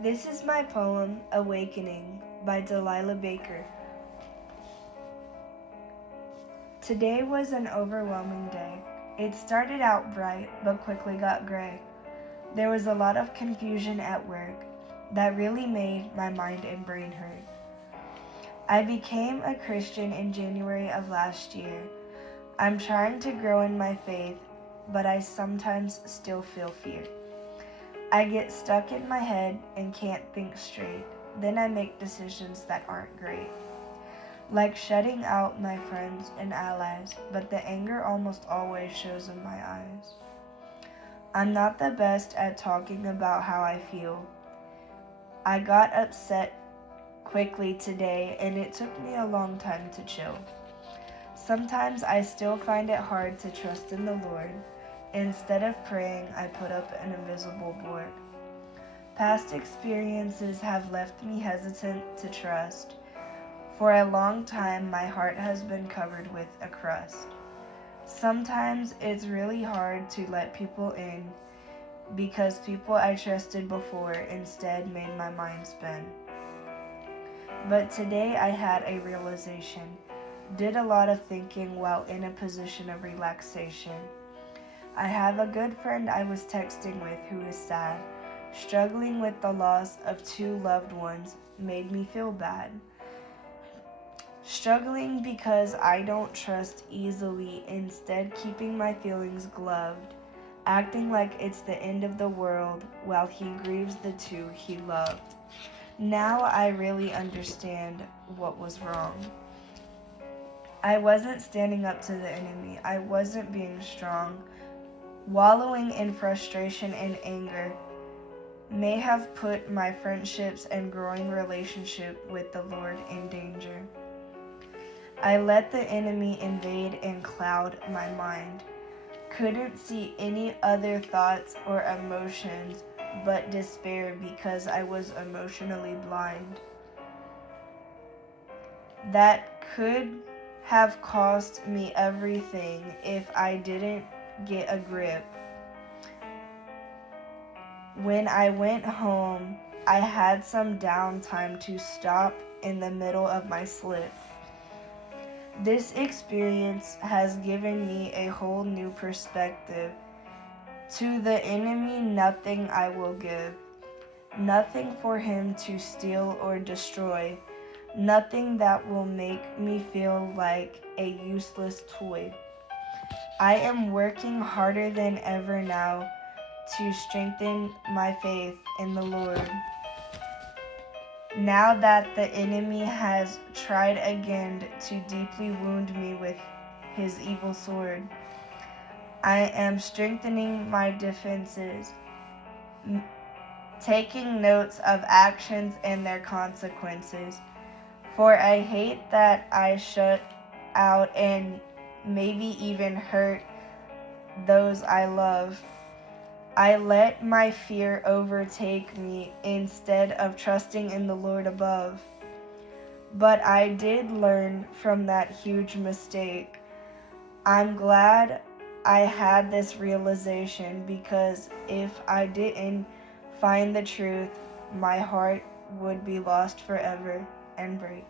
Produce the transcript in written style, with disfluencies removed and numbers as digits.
This is my poem, Awakening, by Delilah Baker. Today was an overwhelming day. It started out bright, but quickly got gray. There was a lot of confusion at work that really made my mind and brain hurt. I became a Christian in January of last year. I'm trying to grow in my faith, but I sometimes still feel fear. I get stuck in my head and can't think straight. Then I make decisions that aren't great. Like shutting out my friends and allies, but the anger almost always shows in my eyes. I'm not the best at talking about how I feel. I got upset quickly today and it took me a long time to chill. Sometimes I still find it hard to trust in the Lord. Instead of praying, I put up an invisible board. Past experiences have left me hesitant to trust. For a long time, my heart has been covered with a crust. Sometimes it's really hard to let people in because people I trusted before instead made my mind spin. But today I had a realization. Did a lot of thinking while in a position of relaxation. I have a good friend I was texting with who is sad. Struggling with the loss of 2 loved ones made me feel bad. Struggling because I don't trust easily, instead keeping my feelings gloved, acting like it's the end of the world while he grieves the 2 he loved. Now I really understand what was wrong. I wasn't standing up to the enemy. I wasn't being strong. Wallowing in frustration and anger may have put my friendships and growing relationship with the Lord in danger. I let the enemy invade and cloud my mind. Couldn't see any other thoughts or emotions but despair because I was emotionally blind. That could have cost me everything if I didn't get a grip. When I went home, I had some downtime to stop in the middle of my slip. This experience has given me a whole new perspective. To the enemy, nothing I will give. Nothing for him to steal or destroy. Nothing that will make me feel like a useless toy. I am working harder than ever now to strengthen my faith in the Lord. Now that the enemy has tried again to deeply wound me with his evil sword, I am strengthening my defenses, taking notes of actions and their consequences. For I hate that I shut out and maybe even hurt those I love. I let my fear overtake me instead of trusting in the Lord above. But I did learn from that huge mistake. I'm glad I had this realization because if I didn't find the truth, my heart would be lost forever and break.